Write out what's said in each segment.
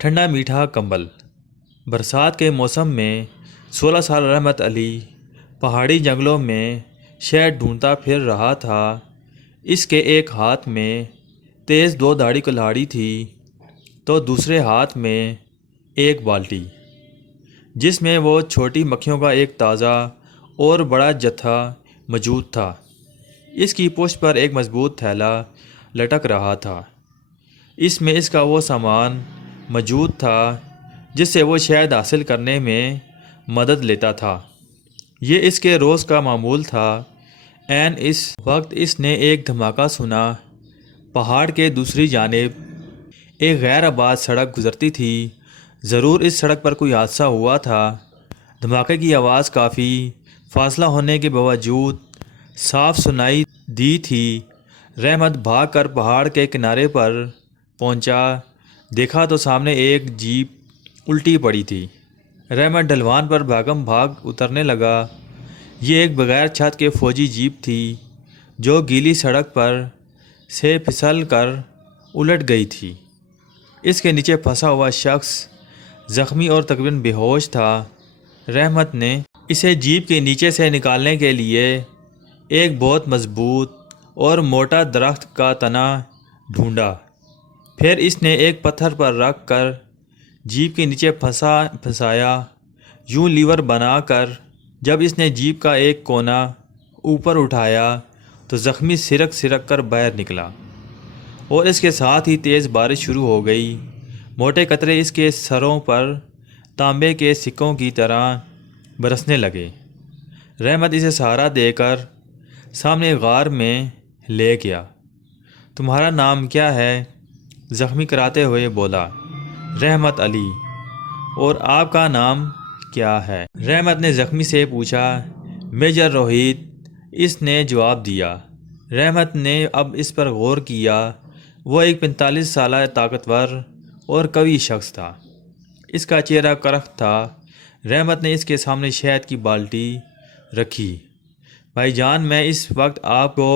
ٹھنڈا میٹھا کمبل۔ برسات کے موسم میں 16 سال رحمت علی پہاڑی جنگلوں میں شہد ڈھونڈتا پھر رہا تھا۔ اس کے ایک ہاتھ میں تیز 2 دھاڑی کلہاڑی تھی تو دوسرے ہاتھ میں ایک بالٹی، جس میں وہ چھوٹی مکھیوں کا ایک تازہ اور بڑا جتھا موجود تھا۔ اس کی پشت پر ایک مضبوط تھیلا لٹک رہا تھا۔ اس میں اس کا وہ سامان موجود تھا جس سے وہ شہد حاصل کرنے میں مدد لیتا تھا۔ یہ اس کے روز کا معمول تھا۔ عین اس وقت اس نے ایک دھماکہ سنا۔ پہاڑ کے دوسری جانب ایک غیر آباد سڑک گزرتی تھی۔ ضرور اس سڑک پر کوئی حادثہ ہوا تھا۔ دھماکے کی آواز کافی فاصلہ ہونے کے باوجود صاف سنائی دی تھی۔ رحمت بھاگ کر پہاڑ کے کنارے پر پہنچا۔ دیکھا تو سامنے ایک جیپ الٹی پڑی تھی۔ رحمت ڈھلوان پر بھاگم بھاگ اترنے لگا۔ یہ ایک بغیر چھت کے فوجی جیپ تھی جو گیلی سڑک پر سے پھسل کر الٹ گئی تھی۔ اس کے نیچے پھنسا ہوا شخص زخمی اور تقریباً بے ہوش تھا۔ رحمت نے اسے جیپ کے نیچے سے نکالنے کے لیے ایک بہت مضبوط اور موٹا درخت کا تنا ڈھونڈا۔ پھر اس نے ایک پتھر پر رکھ کر جیپ کے نیچے پھنسایا۔ یوں لیور بنا کر جب اس نے جیپ کا ایک کونا اوپر اٹھایا تو زخمی سرک سرک کر باہر نکلا، اور اس کے ساتھ ہی تیز بارش شروع ہو گئی۔ موٹے قطرے اس کے سروں پر تانبے کے سکوں کی طرح برسنے لگے۔ رحمت اسے سہارا دے کر سامنے غار میں لے گیا۔ تمہارا نام کیا ہے؟ زخمی کراتے ہوئے بولا۔ رحمت علی۔ اور آپ کا نام کیا ہے؟ رحمت نے زخمی سے پوچھا۔ میجر روہت، اس نے جواب دیا۔ رحمت نے اب اس پر غور کیا۔ وہ ایک 45 سالہ طاقتور اور قوی شخص تھا۔ اس کا چہرہ کرخت تھا۔ رحمت نے اس کے سامنے شہد کی بالٹی رکھی۔ بھائی جان، میں اس وقت آپ کو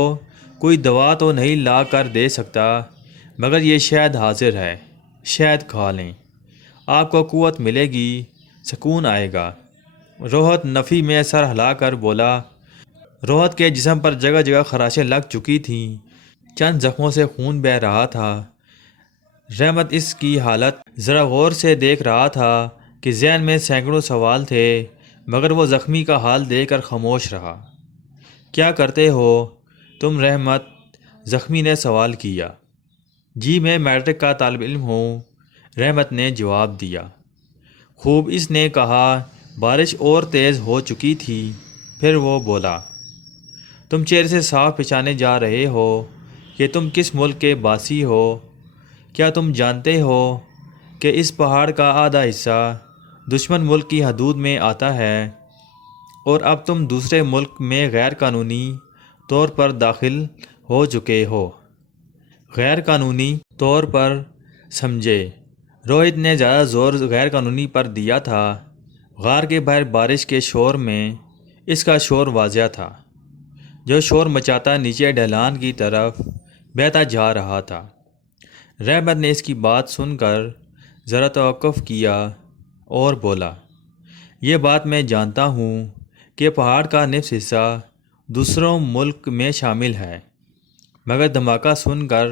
کوئی دوا تو نہیں لا کر دے سکتا، مگر یہ شہد حاضر ہے، شہد کھا لیں، آپ کو قوت ملے گی، سکون آئے گا۔ روہت نفی میں سر ہلا کر بولا۔ روہت کے جسم پر جگہ جگہ خراشیں لگ چکی تھیں۔ چند زخموں سے خون بہہ رہا تھا۔ رحمت اس کی حالت ذرا غور سے دیکھ رہا تھا کہ ذہن میں سینکڑوں سوال تھے، مگر وہ زخمی کا حال دیکھ کر خاموش رہا۔ کیا کرتے ہو تم رحمت؟ زخمی نے سوال کیا۔ جی، میں میٹرک کا طالب علم ہوں، رحمت نے جواب دیا۔ خوب، اس نے کہا۔ بارش اور تیز ہو چکی تھی۔ پھر وہ بولا، تم چہرے سے صاف پہچانے جا رہے ہو کہ تم کس ملک کے باسی ہو۔ کیا تم جانتے ہو کہ اس پہاڑ کا آدھا حصہ دشمن ملک کی حدود میں آتا ہے، اور اب تم دوسرے ملک میں غیر قانونی طور پر داخل ہو چکے ہو؟ غیر قانونی طور پر سمجھے؟ روہت نے زیادہ زور غیر قانونی پر دیا تھا۔ غار کے باہر بارش کے شور میں اس کا شور واضح تھا، جو شور مچاتا نیچے ڈھلان کی طرف بہتا جا رہا تھا۔ رحمت نے اس کی بات سن کر ذرا توقف کیا اور بولا، یہ بات میں جانتا ہوں کہ پہاڑ کا نصف حصہ دوسروں ملک میں شامل ہے، مگر دھماکہ سن کر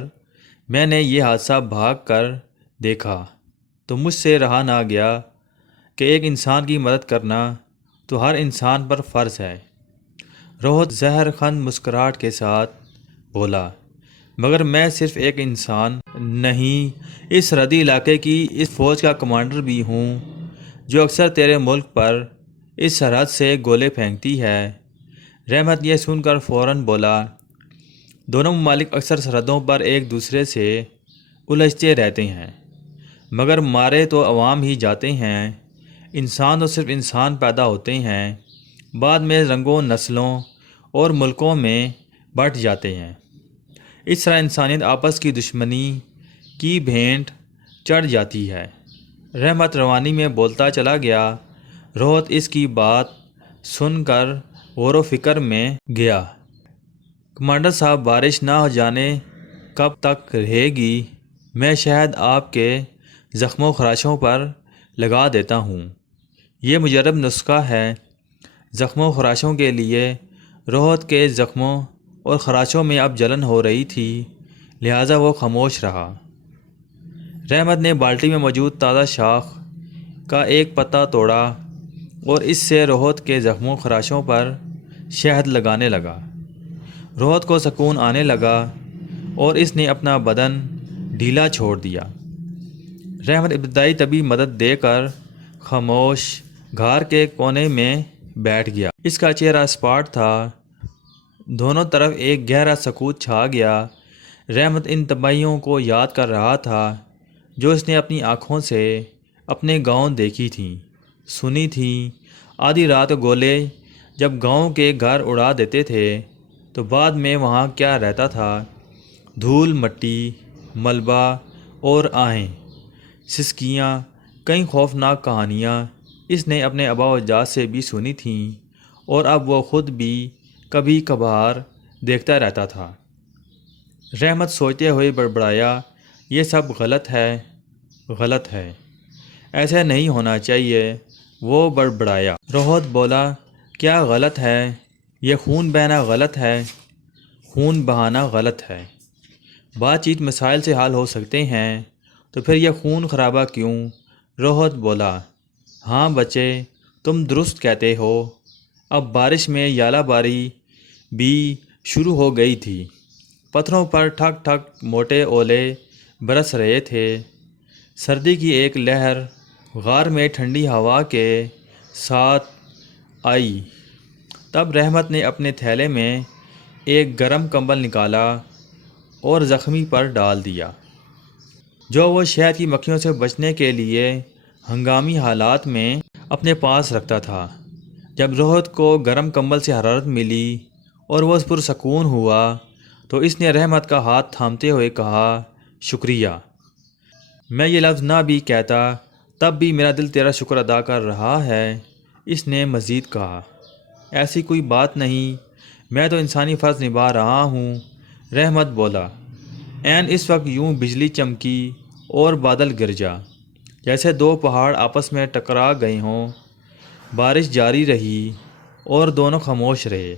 میں نے یہ حادثہ بھاگ کر دیکھا تو مجھ سے رہا نہ گیا کہ ایک انسان کی مدد کرنا تو ہر انسان پر فرض ہے۔ روہت زہر خند مسکراہٹ کے ساتھ بولا، مگر میں صرف ایک انسان نہیں، اس سرحدی علاقے کی اس فوج کا کمانڈر بھی ہوں جو اکثر تیرے ملک پر اس سرحد سے گولے پھینکتی ہے۔ رحمت یہ سن کر فوراً بولا، دونوں ممالک اکثر سرحدوں پر ایک دوسرے سے الجھتے رہتے ہیں، مگر مارے تو عوام ہی جاتے ہیں۔ انسان تو صرف انسان پیدا ہوتے ہیں، بعد میں رنگوں، نسلوں اور ملکوں میں بٹ جاتے ہیں۔ اس طرح انسانیت آپس کی دشمنی کی بھینٹ چڑھ جاتی ہے۔ رحمت روانی میں بولتا چلا گیا۔ روہت اس کی بات سن کر غور و فکر میں گیا۔ کمانڈر صاحب، بارش نہ جانے کب تک رہے گی؟ میں شاید آپ کے زخموں و خراشوں پر لگا دیتا ہوں۔ یہ مجرب نسخہ ہے۔ زخموں و خراشوں کے لیے روہت کے زخموں اور خراشوں میں اب جلن ہو رہی تھی، لہٰذا وہ خاموش رہا۔ رحمت نے بالٹی میں موجود تازہ شاخ کا ایک پتا توڑا اور اس سے روہت کے زخموں و خراشوں پر شہد لگانے لگا۔ روہت کو سکون آنے لگا اور اس نے اپنا بدن ڈھیلا چھوڑ دیا۔ رحمت ابتدائی طبی مدد دے کر خاموش گھر کے کونے میں بیٹھ گیا۔ اس کا چہرہ اسپاٹ تھا، دونوں طرف ایک گہرا سکوت چھا گیا۔ رحمت ان تباہیوں کو یاد کر رہا تھا جو اس نے اپنی آنکھوں سے اپنے گاؤں دیکھی تھیں، سنی تھیں۔ آدھی رات گولے جب گاؤں کے گھر اڑا دیتے تھے تو بعد میں وہاں کیا رہتا تھا؟ دھول، مٹی، ملبہ اور آہیں، سسکیاں، کئی خوفناک کہانیاں اس نے اپنے آباء و اجداد سے بھی سنی تھیں اور اب وہ خود بھی کبھی کبھار دیکھتا رہتا تھا۔ رحمت سوچتے ہوئے بڑبڑایا، یہ سب غلط ہے، غلط ہے، ایسے نہیں ہونا چاہیے۔ وہ بڑبڑایا۔ روہت بولا، کیا غلط ہے؟ یہ خون بہنا غلط ہے، خون بہانا غلط ہے۔ بات چیت مسائل سے حل ہو سکتے ہیں تو پھر یہ خون خرابہ کیوں؟ روہت بولا، ہاں بچے، تم درست کہتے ہو۔ اب بارش میں یالہ باری بھی شروع ہو گئی تھی۔ پتھروں پر ٹھک ٹھک موٹے اولے برس رہے تھے۔ سردی کی ایک لہر غار میں ٹھنڈی ہوا کے ساتھ آئی۔ تب رحمت نے اپنے تھیلے میں ایک گرم کمبل نکالا اور زخمی پر ڈال دیا، جو وہ شہد کی مکھیوں سے بچنے کے لیے ہنگامی حالات میں اپنے پاس رکھتا تھا۔ جب روہت کو گرم کمبل سے حرارت ملی اور وہ پرسکون ہوا تو اس نے رحمت کا ہاتھ تھامتے ہوئے کہا، شکریہ۔ میں یہ لفظ نہ بھی کہتا تب بھی میرا دل تیرا شکر ادا کر رہا ہے۔ اس نے مزید کہا، ایسی کوئی بات نہیں، میں تو انسانی فرض نبھا رہا ہوں۔ رحمت بولا، عین اس وقت یوں بجلی چمکی اور بادل گرجا جیسے دو پہاڑ آپس میں ٹکرا گئے ہوں۔ بارش جاری رہی اور دونوں خاموش رہے۔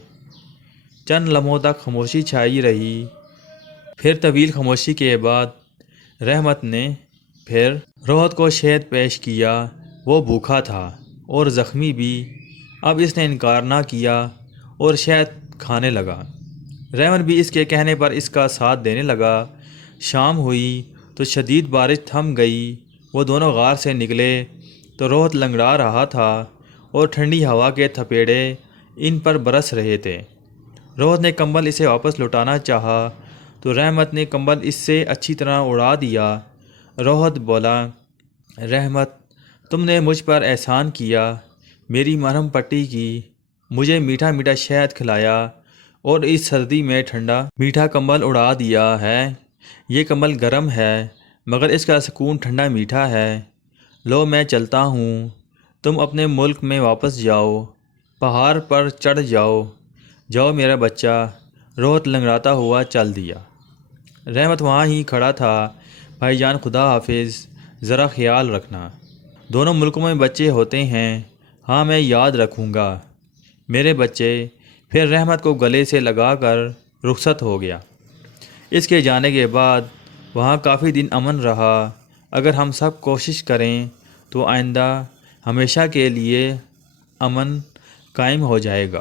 چند لمحوں تک خاموشی چھائی رہی، پھر طویل خاموشی کے بعد رحمت نے پھر روہت کو شہد پیش کیا۔ وہ بھوکا تھا اور زخمی بھی۔ اب اس نے انکار نہ کیا اور شہد کھانے لگا۔ رحمت بھی اس کے کہنے پر اس کا ساتھ دینے لگا۔ شام ہوئی تو شدید بارش تھم گئی۔ وہ دونوں غار سے نکلے تو روہت لنگڑا رہا تھا اور ٹھنڈی ہوا کے تھپیڑے ان پر برس رہے تھے۔ روہت نے کمبل اسے واپس لوٹانا چاہا تو رحمت نے کمبل اس سے اچھی طرح اڑا دیا۔ روہت بولا، رحمت، تم نے مجھ پر احسان کیا، میری مرہم پٹی کی، مجھے میٹھا میٹھا شہد کھلایا اور اس سردی میں ٹھنڈا میٹھا کمبل اڑا دیا ہے۔ یہ کمبل گرم ہے مگر اس کا سکون ٹھنڈا میٹھا ہے۔ لو میں چلتا ہوں، تم اپنے ملک میں واپس جاؤ، پہاڑ پر چڑھ جاؤ، جاؤ میرا بچہ۔ روہت لنگڑاتا ہوا چل دیا۔ رحمت وہاں ہی کھڑا تھا۔ بھائی جان، خدا حافظ، ذرا خیال رکھنا۔ دونوں ملکوں میں بچے ہوتے ہیں۔ ہاں میں یاد رکھوں گا میرے بچے۔ پھر رحمت کو گلے سے لگا کر رخصت ہو گیا۔ اس کے جانے کے بعد وہاں کافی دن امن رہا۔ اگر ہم سب کوشش کریں تو آئندہ ہمیشہ کے لیے امن قائم ہو جائے گا۔